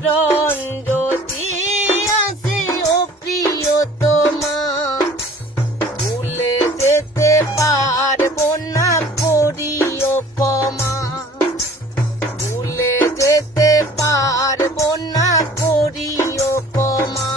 মরণ যদি আসে ও প্রিয়তমা, ভুলে যেতে পারবো না করিও ক্ষমা, ভুলে যেতে পারবো না করিও ক্ষমা।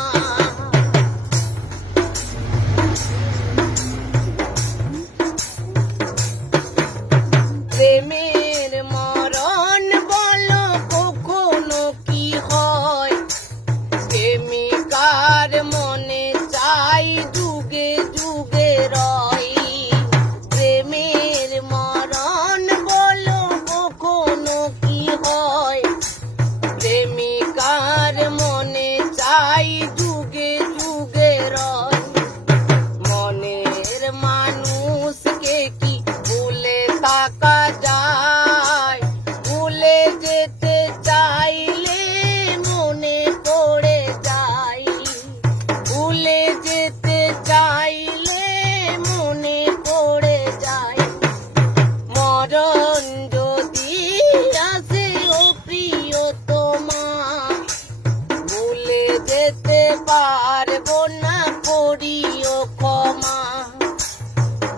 প্রেমের মরণ বলো কখনো কি হয়, প্রেমিকার মনে চাই যুগে যুগে রয়। প্রেমের মরণ বলো কখনো কি হয়, প্রেমিকার মনে চাই যুগে যুগে রয়। মনের মানুষকে কি ভুলে থাকা যায়, ভুলে যেতে চাইলে মনে পড়ে যায়, ভুলে যেতে চাইলে মনে পড়ে যায়। মরণ যদি আসে ও প্রিয়তমা, ভুলে যেতে পারবো না করিও ক্ষমা,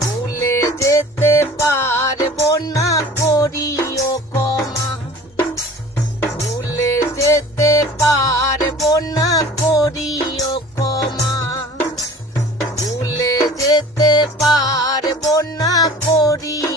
ভুলে যেতে পারবো না করিও ক্ষমা, ভুলে যেতে পারবো না করিও ক্ষমা, ভুলে যেতে পারবো না করিও